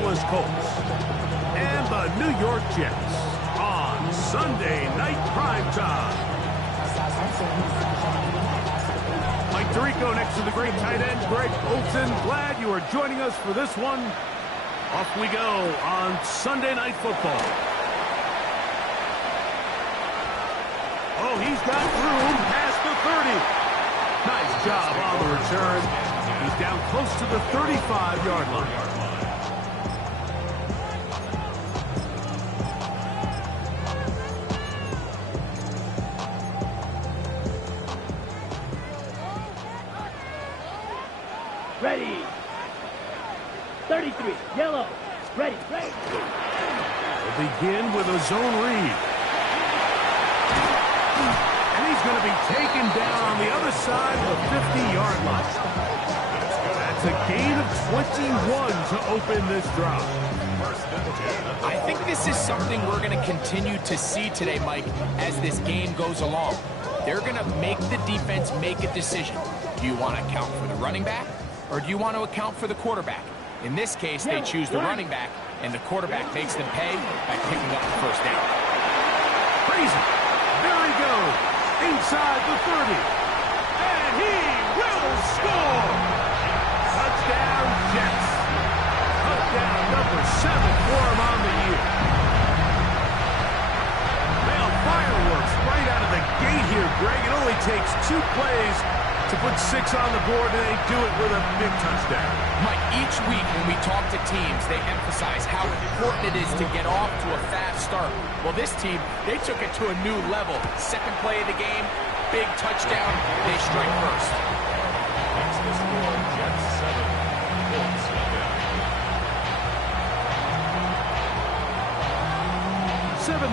Indianapolis Colts and the New York Jets on Sunday Night Primetime. Mike Tirico next to the great tight end Greg Olsen. Glad you are joining us for this one. Off we go on Sunday Night Football. Oh, he's got room past the 30. Nice job on the return. He's down close to the 35-yard line. Ready. 33. Yellow. Ready. Ready. We'll begin with a zone read. And he's going to be taken down on the other side of the 50-yard line. That's a gain of 21 to open this drive. I think this is something we're going to continue to see today, Mike, as this game goes along. They're going to make the defense make a decision. Do you want to account for the running back, or do you want to account for the quarterback? In this case, they choose the running back, and the quarterback makes them pay by picking up the first down. Crazy. There he goes. Inside the 30. And he will score. Touchdown, Jets. Touchdown number 7 for him on the year. Well, fireworks right out of the gate here, Greg. It only takes 2 plays to put 6 on the board, and they do it with a big touchdown. Mike, each week when we talk to teams, they emphasize how important it is to get off to a fast start. Well, this team, they took it to a new level. Second play of the game, big touchdown, they strike first. That's the score, Jets 7, Colts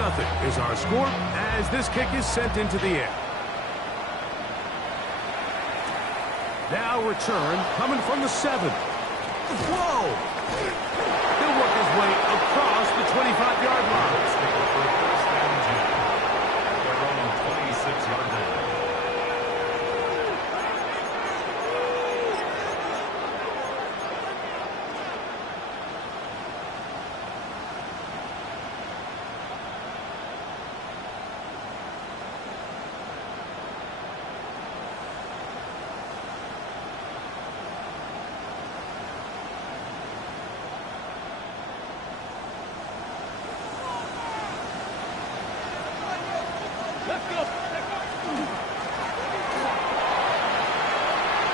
nothing. 7-0 is our score as this kick is sent into the air. Now return coming from the 7. Whoa! He'll work his way across the 25-yard line. They're on 26-yard line.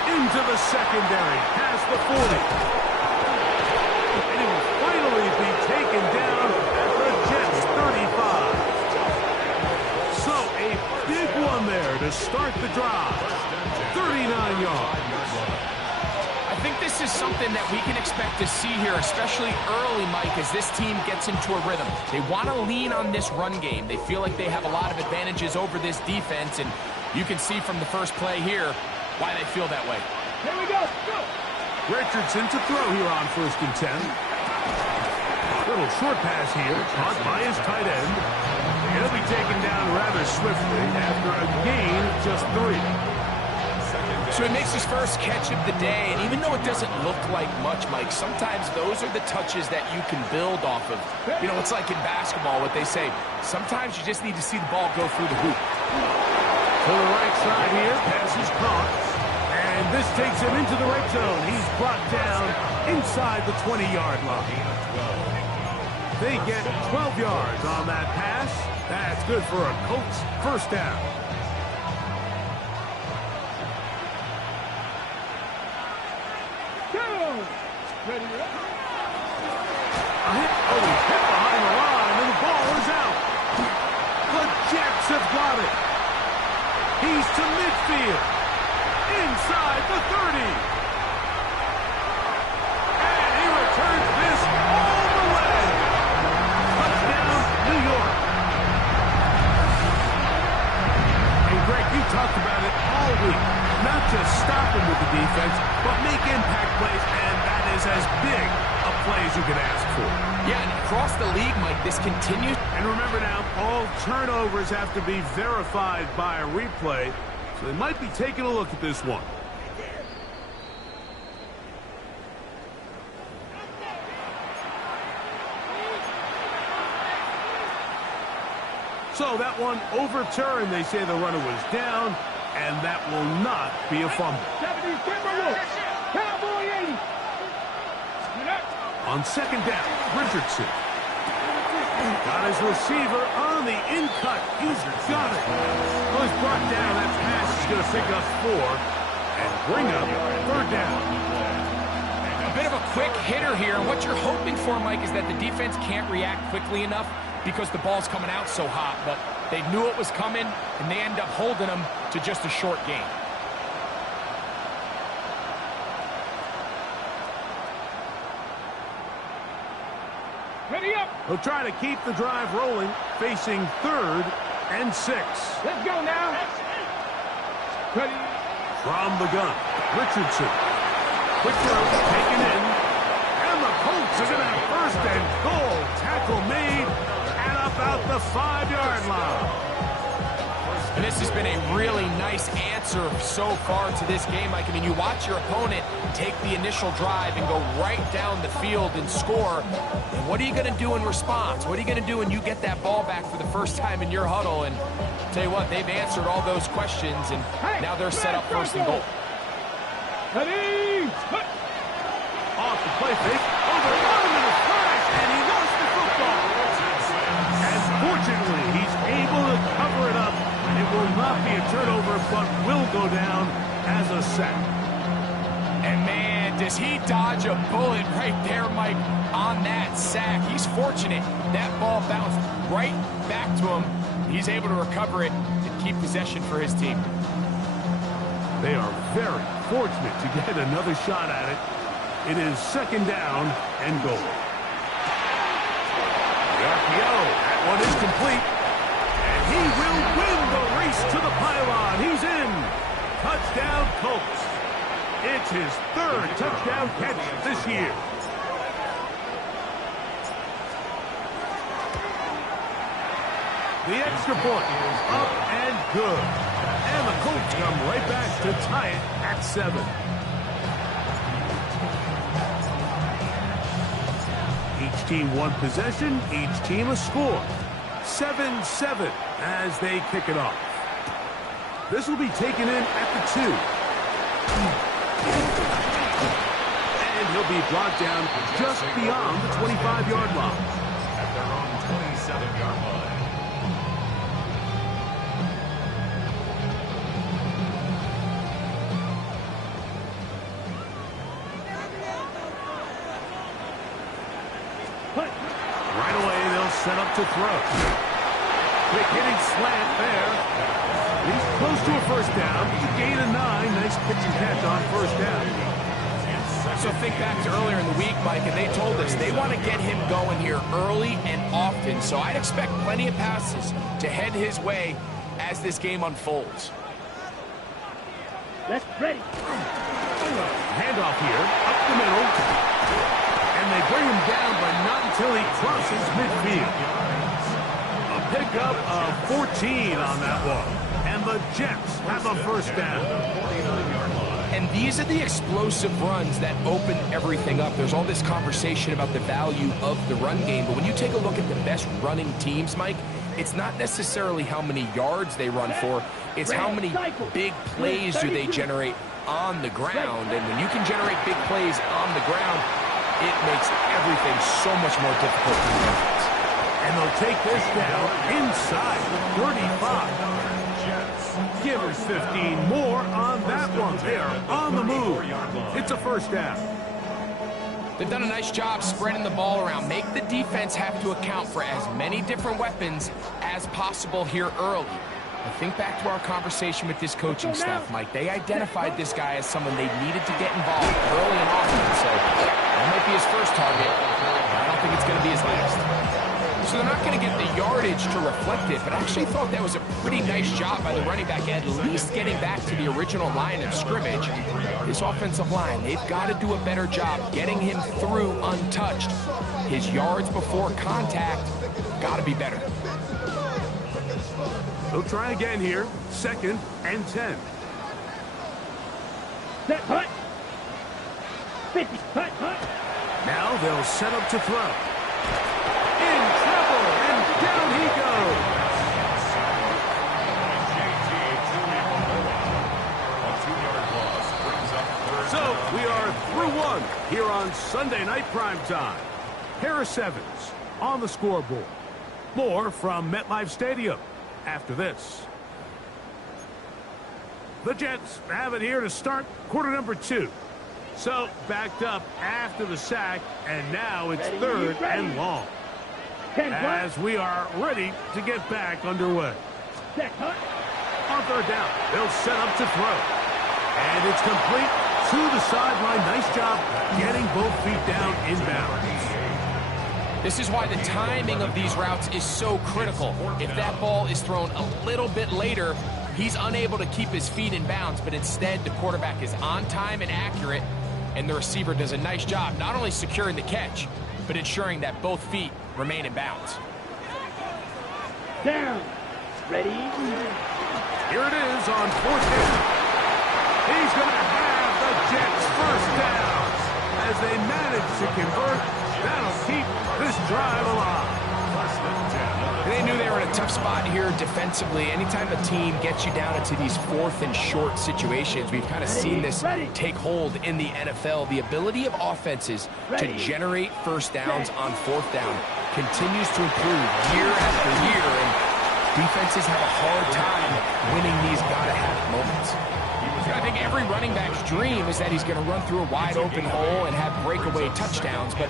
Into the secondary, past the 40. And he will finally be taken down at the Jets 35. So a big one there to start the drive. 39 yards. I think this is something that we can expect to see here, especially early, Mike, as this team gets into a rhythm. They want to lean on this run game. They feel like they have a lot of advantages over this defense, and you can see from the first play here why they feel that way. Here we go. Go. Richardson to throw here on 1st and 10. Little short pass here, caught by his tight end. He'll be taken down rather swiftly after a gain of just 3. So he makes his first catch of the day, and even though it doesn't look like much, Mike, sometimes those are the touches that you can build off of. You know, it's like in basketball, what they say, sometimes you just need to see the ball go through the hoop. To the right side here, pass is caught. And this takes him into the red zone. He's brought down inside the 20-yard line. They get 12 yards on that pass. That's good for a Colts first down. Ready, ready. A hit. Oh, he's hit behind the line, and the ball is out. The Jets have got it. He's to midfield. Inside the 30. And he returns this all the way. Touchdown, New York. And Greg, you talked about it all week. Not just stopping with the defense, but make impact plays, and that is as big a play as you can ask for. Yeah, and across the league, Mike, this continues. And remember now, all turnovers have to be verified by a replay, so they might be taking a look at this one. So that one overturned. They say the runner was down, and that will not be a fumble. 70 Timberwolves. Cowboy 80. On second down, Richardson. Got his receiver on the in-cut. He's got it. Well, he's brought down. That pass is going to pick up 4 and bring up third down. A bit of a quick hitter here. And what you're hoping for, Mike, is that the defense can't react quickly enough because the ball's coming out so hot. But they knew it was coming, and they end up holding them to just a short gain. Ready up. He'll try to keep the drive rolling, facing 3rd and 6. Let's go now. Ready. From the gun, Richardson. Quick throw, taken in. And the Colts are going to have 1st and goal. Tackle made and about the 5-yard line. And this has been a really nice answer so far to this game, Mike. I mean, you watch your opponent take the initial drive and go right down the field and score. And what are you going to do in response? What are you going to do when you get that ball back for the first time in your huddle? And I'll tell you what, they've answered all those questions, and now they're set up 1st and goal. Ready. Off the play fake. Over in a flash, and he lost the football. And fortunately, he's able to cover it up. It will not be a turnover, but will go down as a sack. And man, does he dodge a bullet right there, Mike, on that sack. He's fortunate. That ball bounced right back to him. He's able to recover it and keep possession for his team. They are very fortunate to get another shot at it. It is 2nd down and goal. The RPO, that one is complete. And he will win the race to the pylon. He's in. Touchdown, Colts. It's his 3rd touchdown catch this year. The extra point is up and good. And the Colts come right back to tie it at 7. Each team one possession, each team a score. 7-7 as they kick it off. This will be taken in at the 2. And he'll be brought down just beyond the 25-yard line. At their own 27-yard line. Right away, they'll set up to throw. Quick hitting slant there. He's close to a 1st down. He's a gain of 9. Nice pitch and catch on 1st down. So think back to earlier in the week, Mike, and they told us they want to get him going here early and often. So I'd expect plenty of passes to head his way as this game unfolds. Let's ready. Handoff here, up the middle. And they bring him down, but not until he crosses midfield. A pickup of 14 on that one. And the Jets have a 1st down. And these are the explosive runs that open everything up. There's all this conversation about the value of the run game, but when you take a look at the best running teams, Mike, it's not necessarily how many yards they run for, it's how many big plays do they generate on the ground. And when you can generate big plays on the ground, it makes everything so much more difficult for the defense. And they'll take this down inside the 35. Give us 15 more on that one. They are on the move. It's a 1st down. They've done a nice job spreading the ball around. Make the defense have to account for as many different weapons as possible here early. I think back to our conversation with this coaching staff, Mike. They identified this guy as someone they needed to get involved early and often. So that might be his 1st target. I don't think it's going to be his last. So they're not going to get the yardage to reflect it, but I actually thought that was a pretty nice job by the running back, at least getting back to the original line of scrimmage. This offensive line, they've got to do a better job getting him through untouched. His yards before contact got to be better. They'll try again here. 2nd and 10. Set, hut. 50, hut, hut. Now they'll set up to throw. In trouble, and down he goes. So we are through one here on Sunday Night Primetime. Harris Evans on the scoreboard. More from MetLife Stadium after this. The Jets have it here to start quarter number 2. So backed up after the sack, and now it's third and long. As we are ready to get back underway. On third down, they'll set up to throw. And it's complete to the sideline. Nice job getting both feet down inbounds. This is why the timing of these routes is so critical. If that ball is thrown a little bit later, he's unable to keep his feet in bounds, but instead the quarterback is on time and accurate, and the receiver does a nice job not only securing the catch, but ensuring that both feet remain in bounds. Down. Ready? Here it is on fourth down. He's going to have the Jets first down. As they manage to convert, that'll keep this drive alive. They knew they were in a tough spot here defensively. Anytime a team gets you down into these fourth and short situations, we've kind of seen this take hold in the NFL. The ability of offenses to generate first downs on fourth down continues to improve year after year, and defenses have a hard time winning these gotta-have-it moments. I think every running back's dream is that he's going to run through a wide-open hole and have breakaway touchdowns, but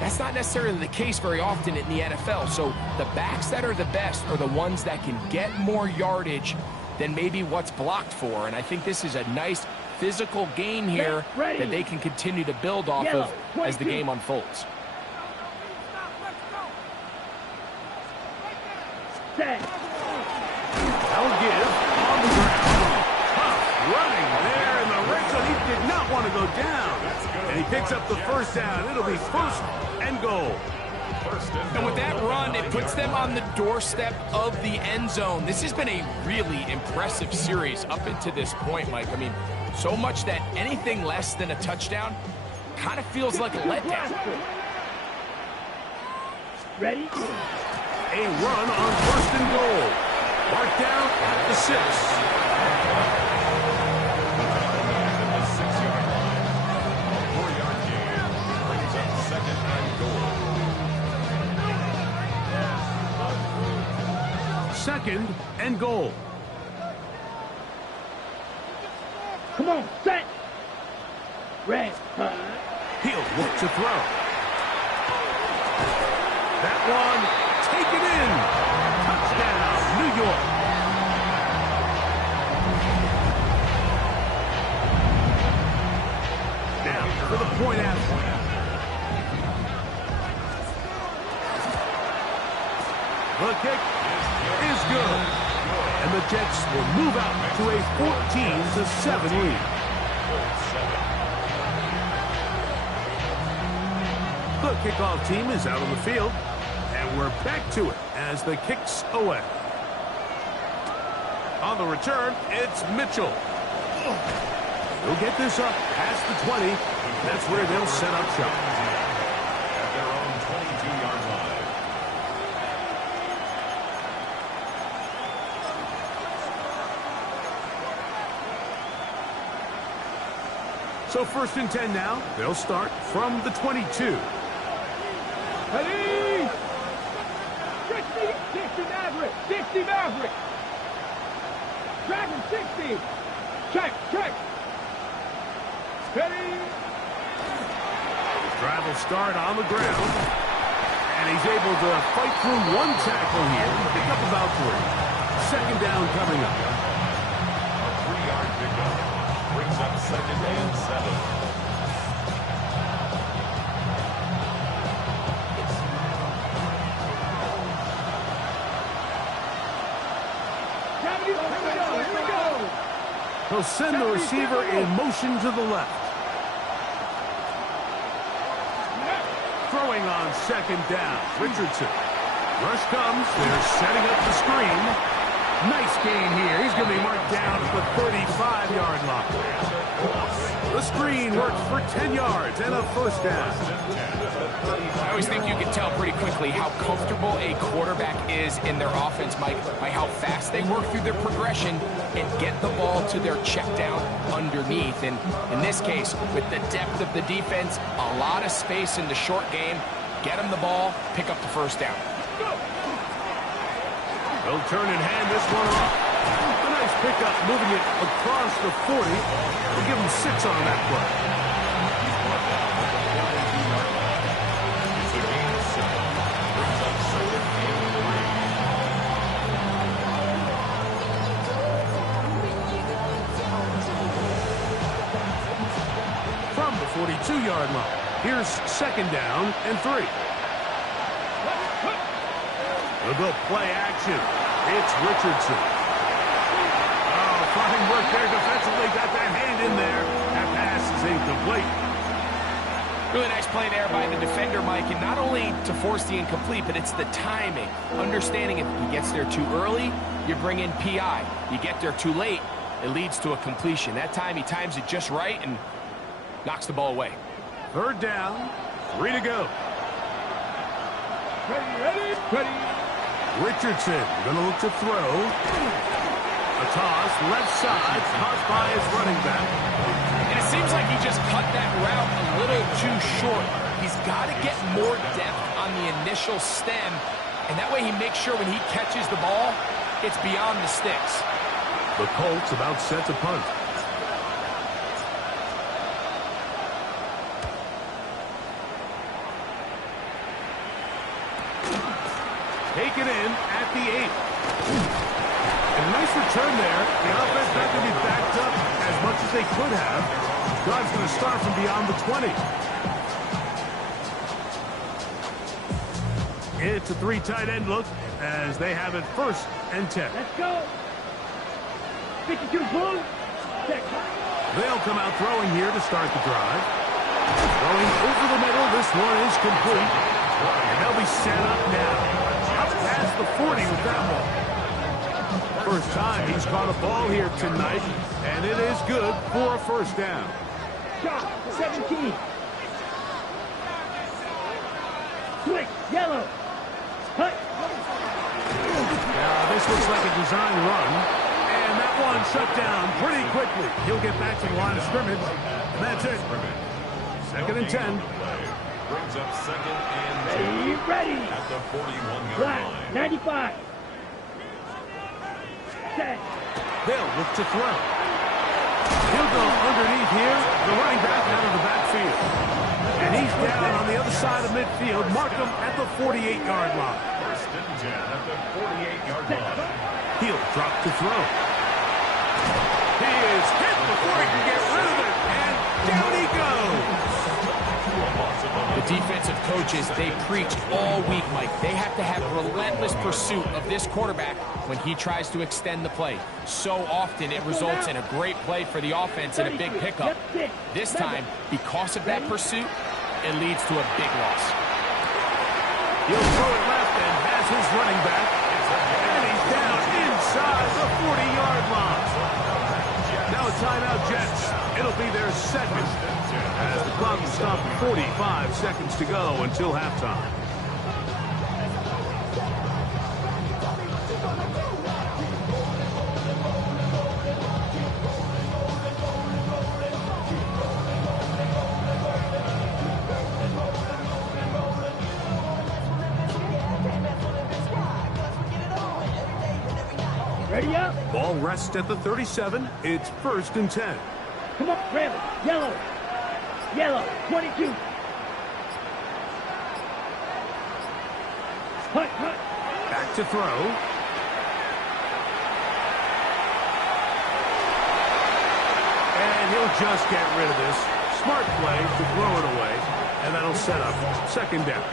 that's not necessarily the case very often in the NFL. So the backs that are the best are the ones that can get more yardage than maybe what's blocked for. And I think this is a nice physical game here that they can continue to build off of as the game unfolds. That'll give on the ground. Tough running there in the red zone. He did not want to go down. And he picks up the first down. It'll be first and goal. And with that run, it puts them on the doorstep of the end zone. This has been a really impressive series up into this point, Mike. I mean, so much that anything less than a touchdown kind of feels like a letdown. Ready? A run on first and goal. Marked down at the 6. Second and goal. Come on, set. Red. He'll look to throw. That one taken in. Touchdown, New York. Now for the point after. The kick is good. And the Jets will move out to a 14-7 lead. The kickoff team is out on the field, and we're back to it as the kick's away. On the return, it's Mitchell. He'll get this up past the 20. That's where they'll set up shop. At their own 22-yard line. So first and 10 now. They'll start from the 22. Ready? 60 Maverick. 60 Maverick. Dragon 60. Check. Ready? Drive will start on the ground. And he's able to fight through one tackle here. Pick up about 3. Second down coming up. A 3-yard pickup. Brings up second and 7. He'll send the receiver in motion to the left. Throwing on second down, Richardson. Rush comes, they're setting up the screen. Nice gain here. He's going to be marked down at the 35-yard line. The screen works for 10 yards and a first down. I always think you can tell pretty quickly how comfortable a quarterback is in their offense, Mike, by how fast they work through their progression and get the ball to their check down underneath. And in this case, with the depth of the defense, a lot of space in the short game, get them the ball, pick up the first down. They'll turn and hand this one off. A nice pickup, moving it across the 40. We'll give them 6 on that play. It's a gain of 7. Brings up second and 3. From the 42-yard line, here's second down and 3. They'll go play action. It's Richardson. Oh, fine work there defensively. Got that hand in there. That pass is incomplete. Really nice play there by the defender, Mike, and not only to force the incomplete, but it's the timing. Understanding if he gets there too early, you bring in PI. You get there too late, it leads to a completion. That time he times it just right and knocks the ball away. Third down, 3 to go. Ready. Richardson gonna look to throw. A toss, left side, caught by his running back. And it seems like he just cut that route a little too short. He's got to get more depth on the initial stem, and that way he makes sure when he catches the ball, it's beyond the sticks. The Colts about set to punt. Taken in at the 8. A nice return there. The offense not going to be backed up as much as they could have. God's going to start from beyond the 20. It's a 3 tight end look as they have it first and 10. Let's go. 52 blue. They'll come out throwing here to start the drive. Throwing over the middle. This one is complete. And they'll be set up now. Up past the 40 with that one. First time he's caught a ball here tonight, and it is good for a first down. Shot 17. Quick, yellow. Hut. Now this looks like a design run, and that one shut down pretty quickly. He'll get back to the line of scrimmage, and that's it. Second and 10. Brings up second and 2. Ready. At the 41-yard Black, line. 95. Set. They'll look to throw. He'll go underneath here, the running back out of the backfield. And he's down on the other side of midfield. Mark him at the 48-yard line. First and 10 at the 48-yard line. He'll drop to throw. He is hit before he can get rid of it, and down he goes. The defensive coaches, they preach all week, Mike. They have to have relentless pursuit of this quarterback when he tries to extend the play. So often it results in a great play for the offense and a big pickup. This time, because of that pursuit, it leads to a big loss. He'll throw it left and has his running back. And he's down inside the 40-yard line. Now a timeout, Jets. It'll be their second as the clock will stop 45 seconds to go until halftime. Ready up. Ball rests at the 37. It's first and 10. Come on, Rambo. Yellow. Yellow. 22. Hut. Back to throw. And he'll just get rid of this. Smart play to throw it away. And that'll set up second down.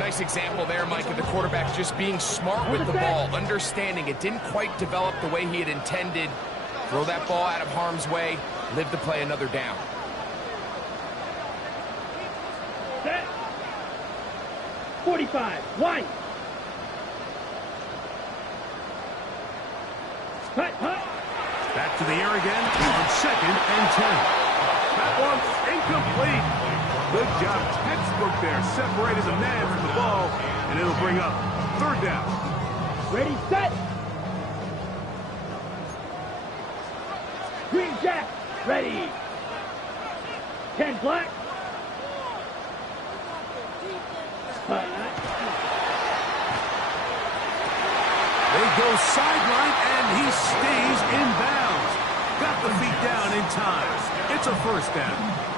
Nice example there, Mike, of the quarterback just being smart with the ball, understanding it didn't quite develop the way he had intended. Throw that ball out of harm's way, live to play another down. Set. 45. White. Hut. Back to the air again on second and 10. That one's incomplete. Good job, textbook there, separated the man from the ball, and it'll bring up third down. Ready, set. Green Jack, ready. Ken Black. They go sideline, and he stays in bounds. Got the feet down in time. It's a first down.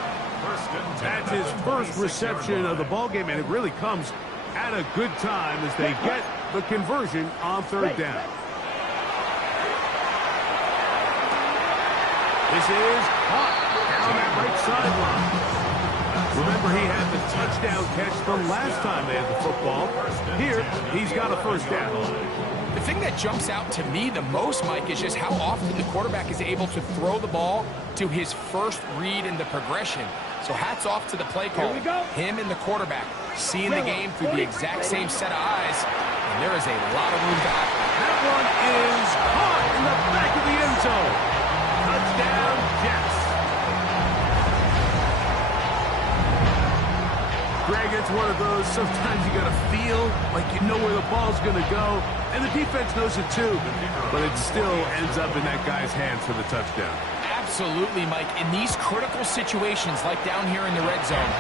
That's his first reception of the ballgame, and it really comes at a good time as they get the conversion on third down. This is caught down that right sideline. Remember, he had the touchdown catch the last time they had the football. Here, he's got a first down. The thing that jumps out to me the most, Mike, is just how often the quarterback is able to throw the ball to his first read in the progression. So hats off to the play call. Him and the quarterback seeing the game through the exact same set of eyes, and there is a lot of room to operate. That one is caught in the back of the end zone. Touchdown, Jets. Greg, it's one of those, sometimes you got to feel like you know where the ball's going to go, and the defense knows it too, but it still ends up in that guy's hands for the touchdown. Absolutely, Mike. In these critical situations, like down here in the red zone,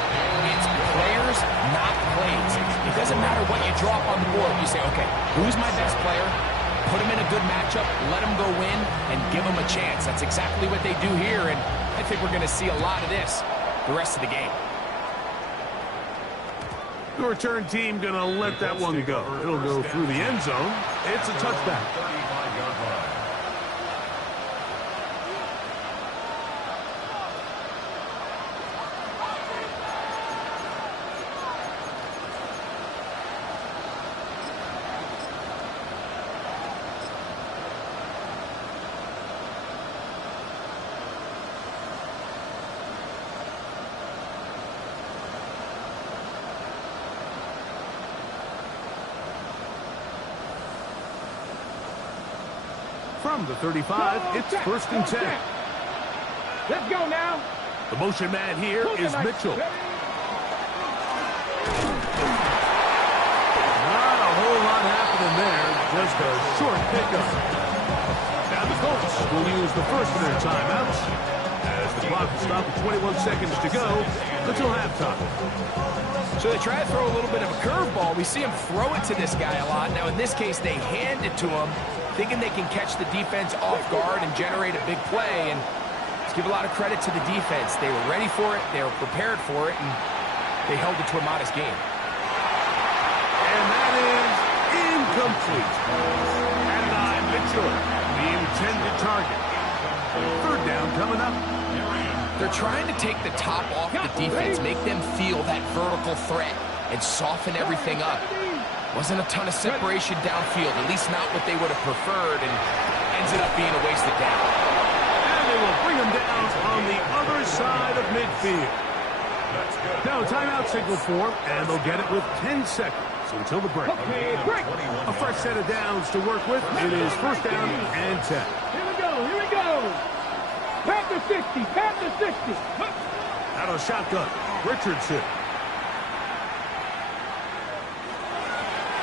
it's players, not plays. It doesn't matter what you drop on the board. You say, okay, who's my best player? Put him in a good matchup, let him go win, and give him a chance. That's exactly what they do here, and I think we're going to see a lot of this the rest of the game. The return team going to let that one go. It'll go through the end zone. It's a touchback. From the 35, it's first and 10. Let's go now. The motion man here is Mitchell. Not a whole lot happening there, just a short pickup. Now the Colts will use the first of their timeouts as the clock will stop with 21 seconds to go until halftime. So they try to throw a little bit of a curveball. We see him throw it to this guy a lot. Now in this case, they hand it to him, thinking they can catch the defense off guard and generate a big play. And let's give a lot of credit to the defense. They were ready for it, they were prepared for it, and they held it to a modest game. And that is incomplete. Adonai Mitchell, the intended target. Third down coming up. They're trying to take the top off the defense, make them feel that vertical threat, and soften everything up. Wasn't a ton of separation downfield, at least not what they would have preferred, and ended up being a wasted down. And they will bring him down on the other side of midfield. Now timeout signal for, and they'll get it with 10 seconds until the break. Okay, break. A fresh set of downs to work with. It is first down and 10. Here we go, here we go. Panther 60, Panther 60. Out of the shotgun, Richardson.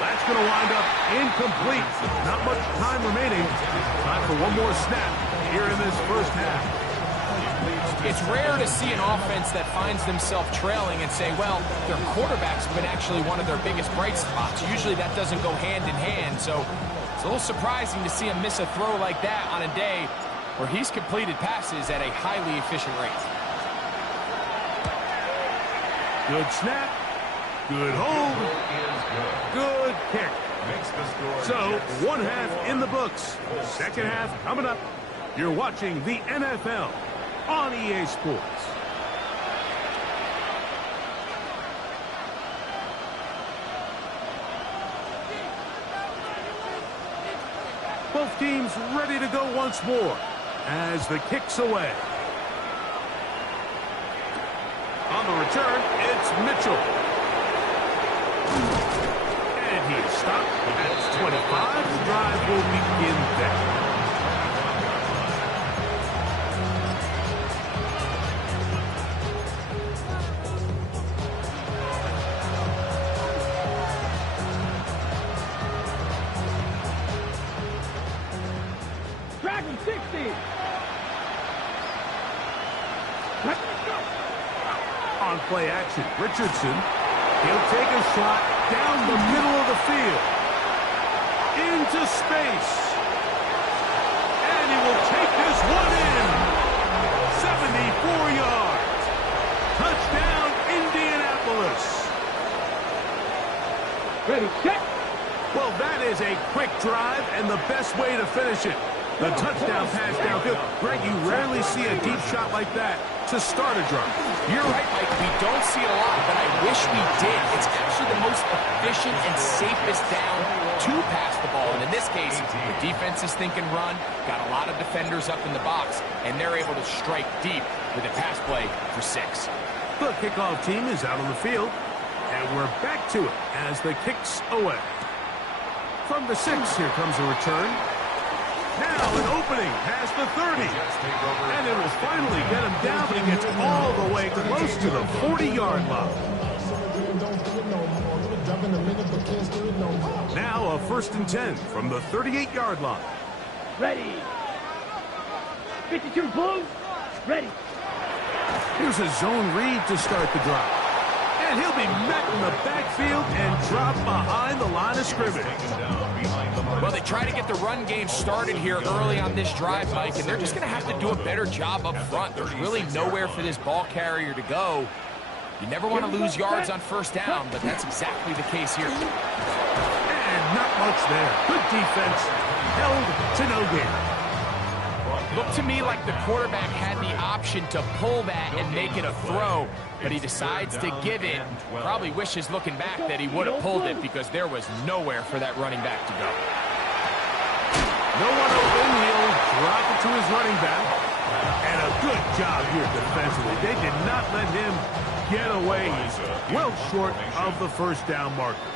That's going to wind up incomplete. Not much time remaining. Time for one more snap here in this first half. It's rare to see an offense that finds themselves trailing and say, well, their quarterback's been actually one of their biggest bright spots. Usually that doesn't go hand in hand, so it's a little surprising to see him miss a throw like that on a day where he's completed passes at a highly efficient rate. Good snap. Good hold. Good kick. So, one half in the books. Second half coming up. You're watching the NFL on EA Sports. Both teams ready to go once more as the kick's away. On the return, it's Mitchell. And he's stopped. That's 25. The drive will begin there. 60. On play action, Richardson. He'll take a shot down the middle of the field. Into space. And he will take this one in. 74 yards. Touchdown, Indianapolis. Ready, set. Well, that is a quick drive and the best way to finish it. The touchdown pass downfield. Greg, you rarely see a deep shot like that to start a drive. You're right, Mike. We don't see it a lot, but I wish we did. It's actually the most efficient and safest down to pass the ball. And in this case, the defense is thinking run, got a lot of defenders up in the box, and they're able to strike deep with a pass play for 6. The kickoff team is out on the field, and we're back to it as the kicks away. From the 6, here comes a return. Now an opening past the 30. And it will finally get him down, but he gets all the way close to the 40-yard line. Now a 1st and 10 from the 38-yard line. Ready. 52 blue. Ready. Here's a zone read to start the drive. And he'll be met in the backfield and dropped behind the line of scrimmage. Well, they try to get the run game started here early on this drive, Mike, and they're just going to have to do a better job up front. There's really nowhere for this ball carrier to go. You never want to lose yards on 1st down, but that's exactly the case here. And not much there. Good defense. Held to no gain. Looked to me like the quarterback had the option to pull that and make it a throw, but he decides to give it. Probably wishes looking back that he would have pulled it because there was nowhere for that running back to go. No one open. He'll drop it to his running back. And a good job here defensively. They did not let him get away. He's well short of the 1st down marker.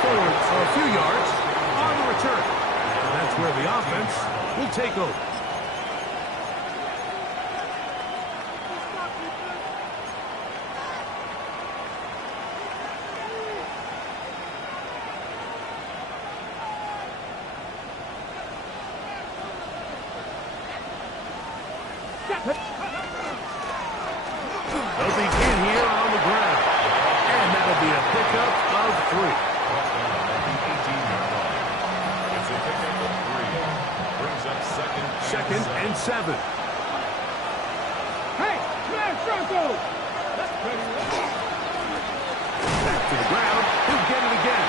Forward for a few yards on the return. And that's where the offense will take over. They'll begin here on the ground. And that'll be a pickup of 3. Second and 7. Hey, smash Bronco! Back to the ground. He'll get it again.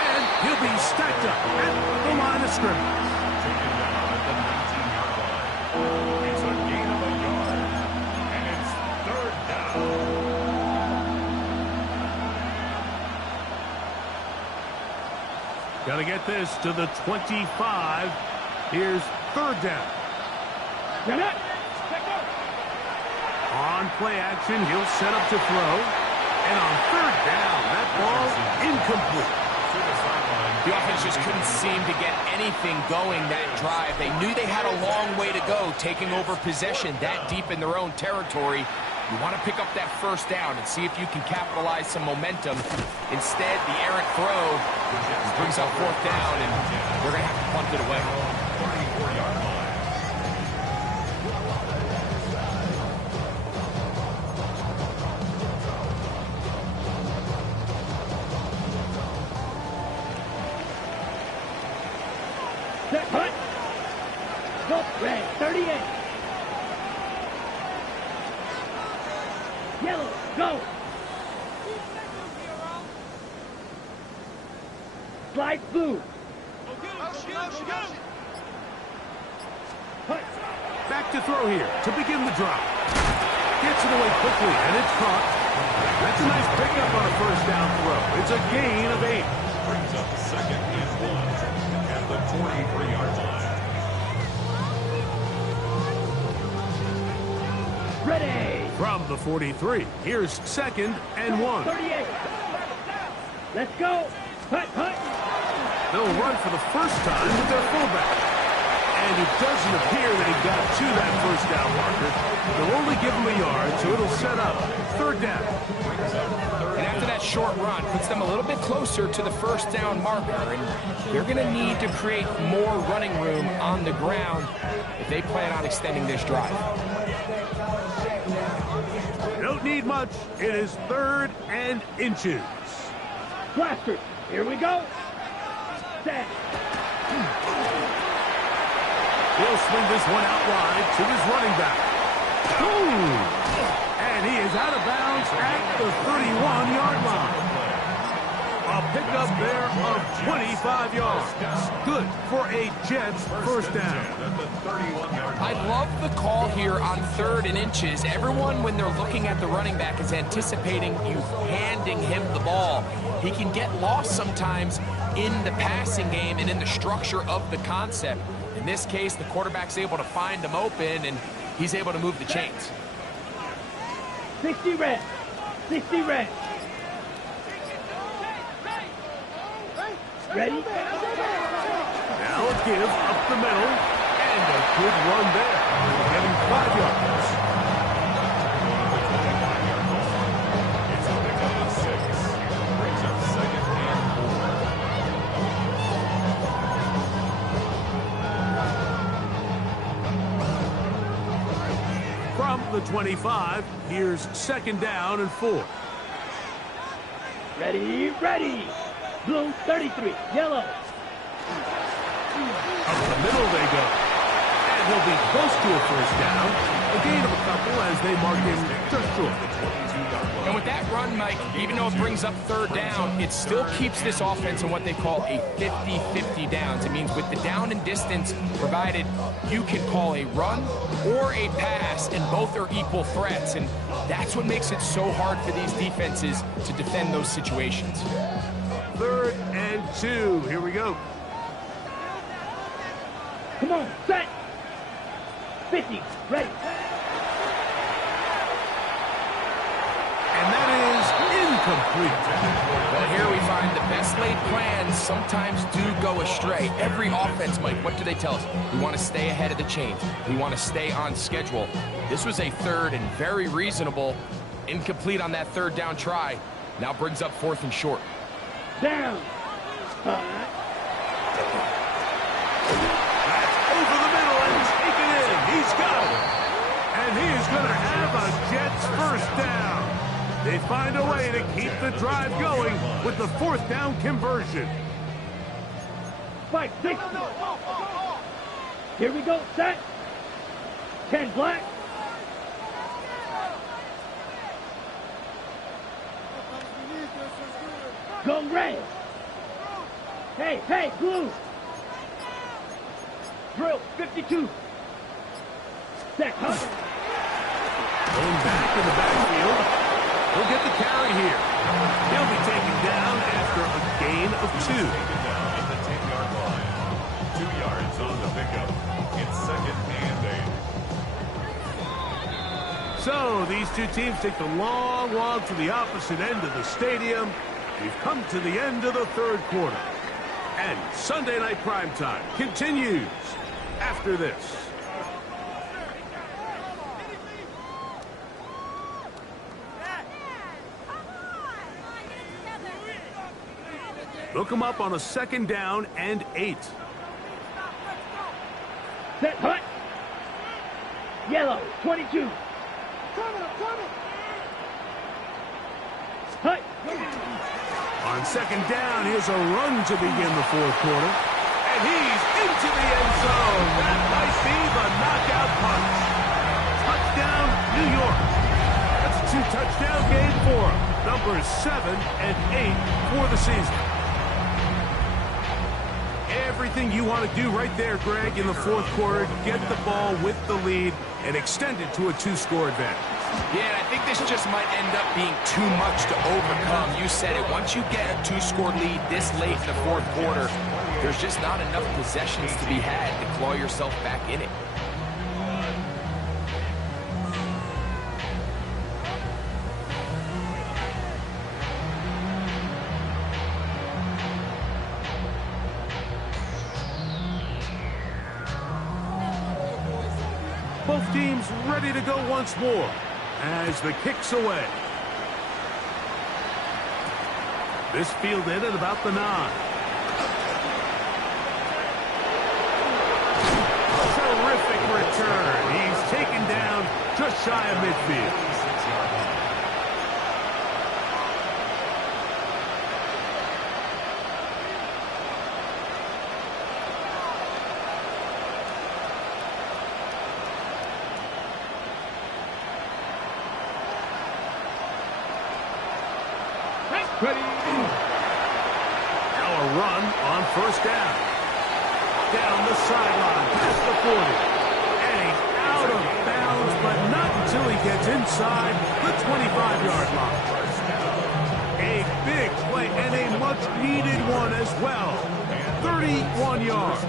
And he'll be stacked up at the line of scrimmage. Taken down at the 19-yard line. It's a gain of a yard. And it's 3rd down. Got to get this to the 25. Here's 3rd down. On play action, he'll set up to throw. And on 3rd down, that ball incomplete. The offense just couldn't seem to get anything going that drive. They knew they had a long way to go taking over possession that deep in their own territory. You want to pick up that 1st down and see if you can capitalize some momentum. Instead, the errant throw brings up 4th down, and they're going to have to punt it away. 34-yard line. Set, hut. Go, red, 38. Yellow, go. Slide blue. Hut. Back to throw here to begin the drive. Gets it away quickly, and it's caught. That's a nice pickup on a 1st down throw. It's a gain of 8. Brings up 2nd and 1 at the 23-yard line. Ready. From the 43, here's 2nd and 1. 38. Let's go. Hut, hut. They'll run for the first time with their fullback. And it doesn't appear that he got to that first down marker. They'll only give him a yard, so it'll set up third down. And after that short run, puts them a little bit closer to the first down marker. And they're going to need to create more running room on the ground if they plan on extending this drive. Don't need much. It is 3rd and inches. Blasters, here we go. Set. He'll swing this one out wide to his running back. Ooh. And he is out of bounds at the 31-yard line. A pickup there of 25 yards. Good for a Jets first down. I love the call here on 3rd and inches. Everyone, when they're looking at the running back, is anticipating you handing him the ball. He can get lost sometimes in the passing game and in the structure of the concept. In this case, the quarterback's able to find him open, and he's able to move the chains. 60 red. 60 red. Ready? Now a give up the middle, and a good run there. Getting 5 yards. It's a pickup of 6. Brings up 2nd and 4. From the 25, here's 2nd down and 4. Ready, ready. Blue 33, yellow. Up the middle they go. And he'll be close to a first down. A gain of a couple as they mark him just short. And with that run, Mike, even though it brings up 3rd down, it still keeps this offense in what they call a 50-50 downs. It means with the down and distance provided, you can call a run or a pass, and both are equal threats. And that's what makes it so hard for these defenses to defend those situations. 3rd and 2. Here we go. Come on, set. 50, ready. And that is incomplete. Well, here we find the best laid plans sometimes do go astray. Every offense, Mike, what do they tell us? We want to stay ahead of the chains. We want to stay on schedule. This was a 3rd and very reasonable. Incomplete on that 3rd down try. Now brings up 4th and short. Down. That's over the middle and taken in. He's got it. And he is going to have a Jets first down. They find a way to keep the drive going with the 4th down conversion. 560. Here we go, set. 10 black. Go red. Hey, hey, blue. Drill 52. Set, huh? Going back in the backfield. He'll get the carry here. He'll be taken down after a gain of 2. Taken down at the 10-yard line. 2 yards on the pickup. It's 2nd and 8. So these two teams take the long walk to the opposite end of the stadium. We've come to the end of the 3rd quarter. And Sunday Night Primetime continues after this. Look him up on a 2nd down and 8. Set, hut. Yellow 22. Hut. On 2nd down, here's a run to begin the 4th quarter. And he's into the end zone. That might be the knockout punch. Touchdown, New York. That's a 2-touchdown game for him. Numbers 7 and 8 for the season. Everything you want to do right there, Greg, in the 4th quarter, get the ball with the lead and extend it to a 2-score advantage. Yeah, and I think this just might end up being too much to overcome. You said it. Once you get a 2-score lead this late in the 4th quarter, there's just not enough possessions to be had to claw yourself back in it. Both teams ready to go once more as the kick's away. This fielded at about the 9. Terrific return. He's taken down just shy of midfield. Ready. Now a run on first down. Down the sideline, past the 40. And he's out of bounds, but not until he gets inside the 25-yard line. A big play and a much-needed one as well. 31 yards.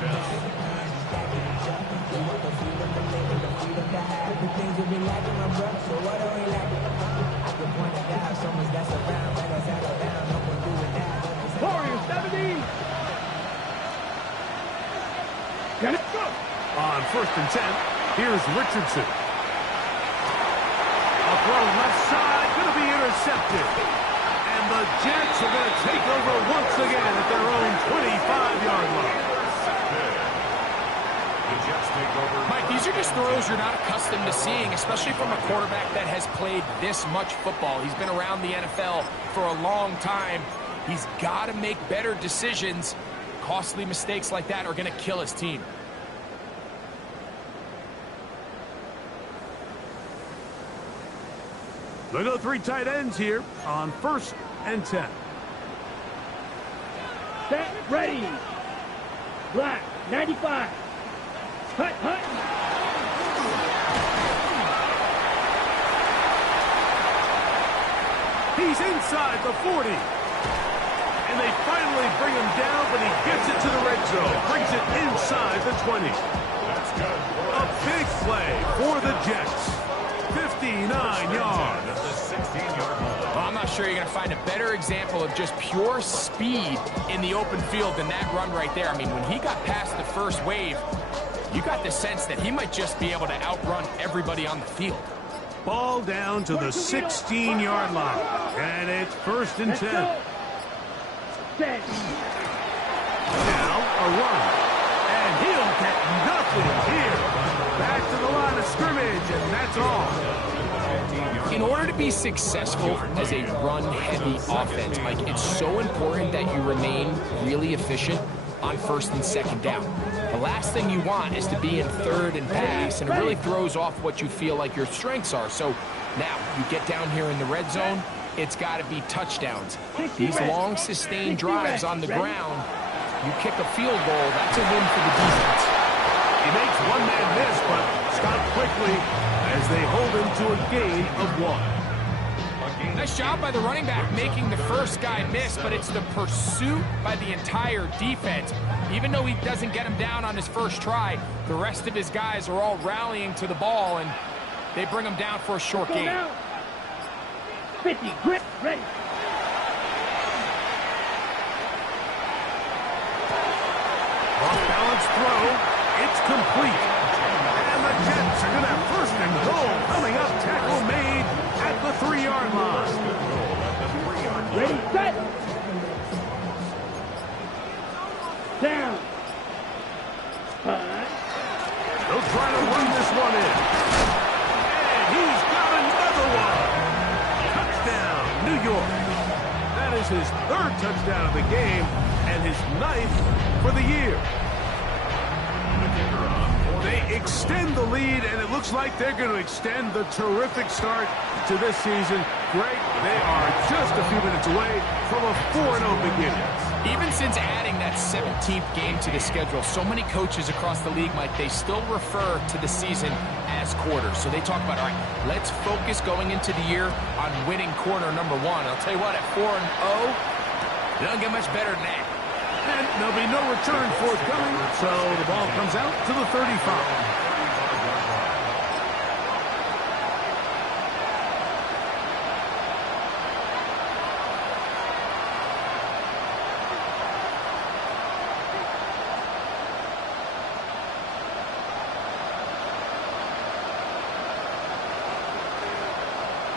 Warriors 70. Get it, go. On first and 10, here's Richardson. A throw left side, going to be intercepted. And the Jets are going to take over once again at their own 25-yard line. The Jets take over. Mike, these are just throws you're not accustomed to seeing, especially from a quarterback that has played this much football. He's been around the NFL for a long time. He's got to make better decisions. Costly mistakes like that are going to kill his team. They go 3 tight ends here on first and 10. Set, ready. Black, 95. Hut, hut. He's inside the 40. And they finally bring him down, but he gets it to the red zone. Brings it inside the 20. That's good. A big play for the Jets. 59 yards. At the 16-yard line. Well, I'm not sure you're going to find a better example of just pure speed in the open field than that run right there. I mean, when he got past the first wave, you got the sense that he might just be able to outrun everybody on the field. Ball down to the 16-yard line. And it's first and 10. Let's go. Set. Now a run. And he'll get nothing here. Back to the line of scrimmage, and that's all. In order to be successful as a run-heavy offense, Mike, it's so important that you remain really efficient on first and second down. The last thing you want is to be in third and pass, and it really throws off what you feel like your strengths are. So now you get down here in the red zone, it's got to be touchdowns. These long, sustained drives on the ground, you kick a field goal, that's a win for the defense. He makes one man miss, but stopped quickly as they hold him to a gain of 1. Nice job by the running back making the first guy miss, but it's the pursuit by the entire defense. Even though he doesn't get him down on his first try, the rest of his guys are all rallying to the ball, and they bring him down for a short Go gain. now. 50, grip, ready. Off-balance throw. It's complete. And the Jets are going to have first and goal coming up. Tackle made at the 3-yard line. Ready, set. Down. They'll try to run this one in. And he's got another one. Touchdown, New York. That is his 3rd touchdown of the game and his 9th for the year. They extend the lead, and it looks like they're going to extend the terrific start to this season. Greg, they are just a few minutes away from a 4-0 beginning. Even since adding that 17th game to the schedule, so many coaches across the league, Mike, they still refer to the season as quarters. So they talk about, all right, let's focus going into the year on winning quarter number 1. I'll tell you what, at 4-0, it doesn't get much better than that. And there'll be no return forthcoming, so the ball comes out to the 35.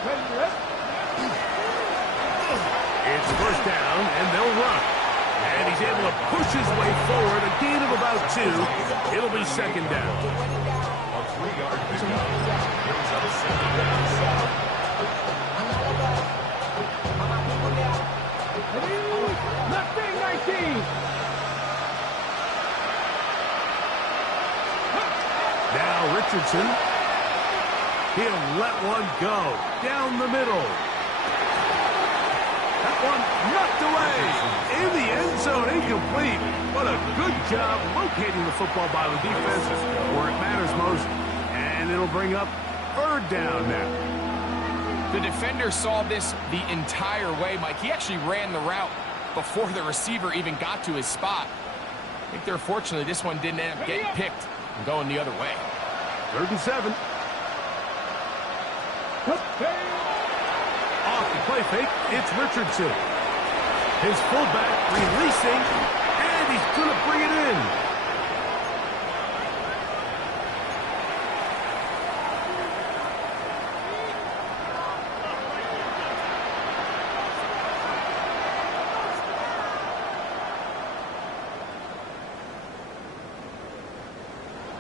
It's first down, and they'll run. And he's able to push his way forward, a gain of about 2. It'll be second down. A 3-yard pickup brings up second down. Mustang 19. Now Richardson. He'll let one go down the middle. That one knocked away in the end zone, incomplete. What a good job locating the football by the defense where it matters most. And it'll bring up third down now. The defender saw this the entire way, Mike. He actually ran the route before the receiver even got to his spot. I think they're fortunately this one didn't end up getting picked and going the other way. 3rd and 7. Off the play fake, it's Richardson. His fullback releasing, and he's going to bring it in.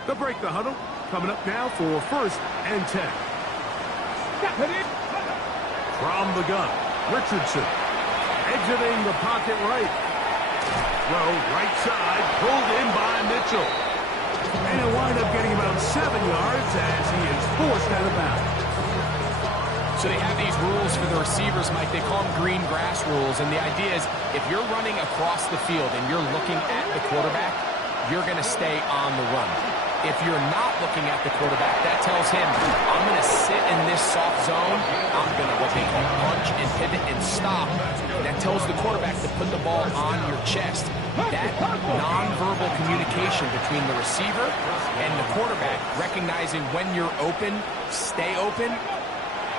They'll break the huddle. Coming up now for 1st and 10. From the gun, Richardson. Exiting the pocket right. Throw right side, pulled in by Mitchell. And he'll wind up getting about 7 yards as he is forced out of bounds. So they have these rules for the receivers, Mike. They call them green grass rules. And the idea is if you're running across the field and you're looking at the quarterback, you're going to stay on the run. If you're not looking at the quarterback, that tells him, I'm going to sit in this soft zone. I'm going to what they call punch and pivot and stop. That tells the quarterback to put the ball on your chest. That nonverbal communication between the receiver and the quarterback, recognizing when you're open, stay open,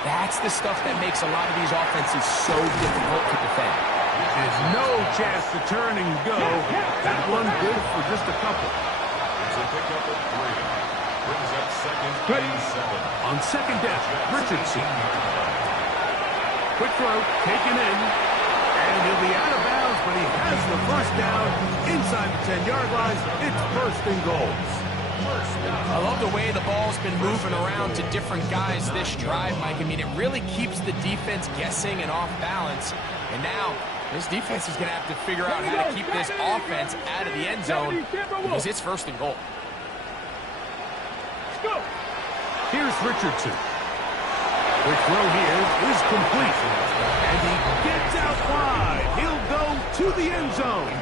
that's the stuff that makes a lot of these offenses so difficult to defend. There's no chance to turn and go. That one good for just a couple. It's a pickup of 3. Brings up 2nd and 7. On 2nd down, Richardson. Quick throw, taken in. And he'll be out of bounds, but he has the first down inside the 10-yard line. It's 1st and goal. I love the way the ball's been moving around to different guys this drive, Mike. I mean, it really keeps the defense guessing and off balance. And now, this defense is going to have to figure out how to keep this offense out of the end zone because it's 1st and goal. Here's Richardson. Quick throw here is complete. And he gets out wide. He'll go to the end zone.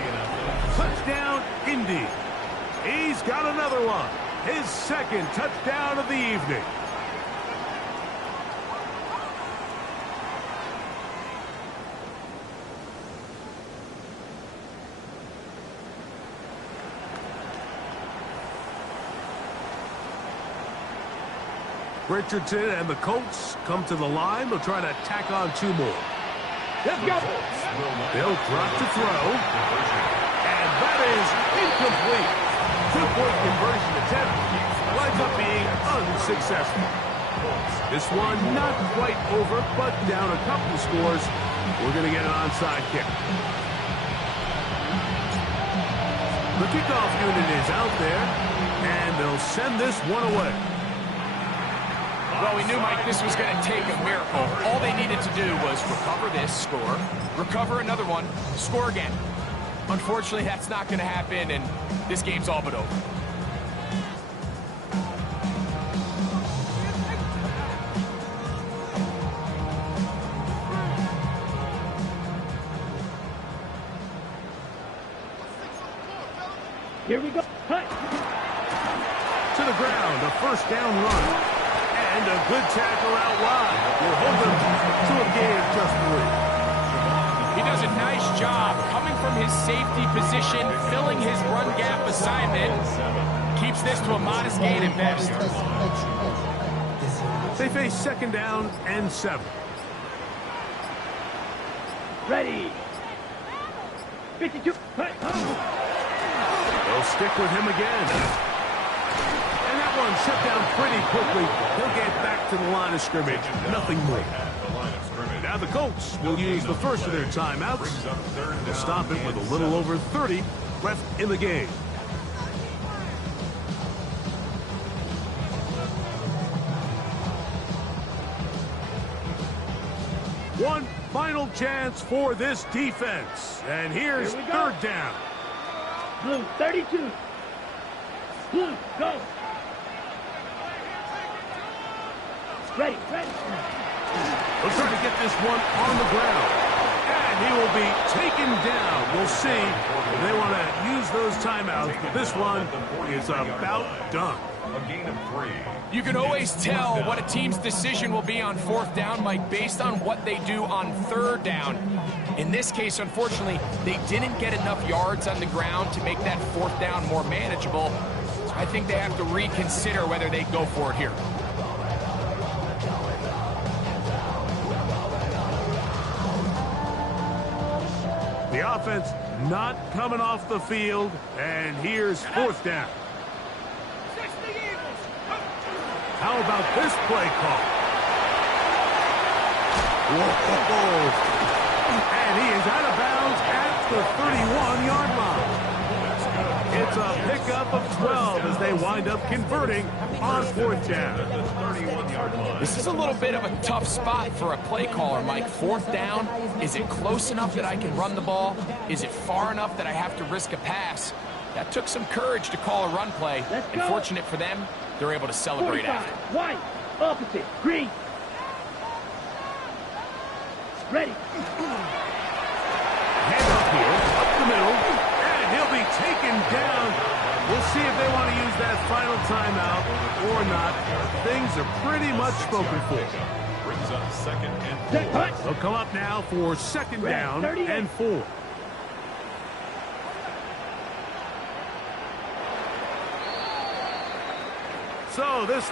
Touchdown, Indy. He's got another one. His 2nd touchdown of the evening. Richardson and the Colts come to the line. They'll try to tack on 2 more. Let's go. They'll drop to throw. And that is incomplete. 2-point conversion attempt winds up being unsuccessful. This one not quite over, but down a couple of scores. We're going to get an onside kick. The kickoff unit is out there, and they'll send this one away. Well, we knew, Mike, this was going to take a miracle. All they needed to do was recover this, score, recover another one, score again. Unfortunately, that's not going to happen, and this game's all but over. Here we go. Cut. To the ground, a 1st down run. And a good tackle out wide. We'll hold them to a gain of just 3. He does a nice job coming from his safety position, filling his run gap assignment. Keeps this to a modest gain at best. They face 2nd down and 7. Ready. 52. They'll stick with him again. And that one been shut down pretty quickly. He'll get back to the line of scrimmage. Nothing more. Now the Colts will use the first of their timeouts to stop it with a little over 30 left in the game. One final chance for this defense. And here's third down. Blue, 32. Blue, go. Ready. We'll try to get this one on the ground. And he will be taken down. We'll see if they want to use those timeouts. But this one is about done. A gain of 3. You can always tell what a team's decision will be on fourth down, Mike, based on what they do on third down. In this case, unfortunately, they didn't get enough yards on the ground to make that fourth down more manageable. So I think they have to reconsider whether they go for it here. The offense not coming off the field. And here's fourth down. How about this play call? Whoa. And he is out of bounds at the 31-yard line. It's a pickup of 12 as they wind up converting on fourth down. This is a little bit of a tough spot for a play caller, Mike. Fourth down, is it close enough that I can run the ball? Is it far enough that I have to risk a pass? That took some courage to call a run play. And fortunate for them, they're able to celebrate 45. after. White, opposite, green. Ready. Hand up here, up the middle, and he'll be taken down. We'll see if they want to use that final timeout or not. Things are pretty much spoken for. Brings up second and 4. They'll come up now for second down and 4. So this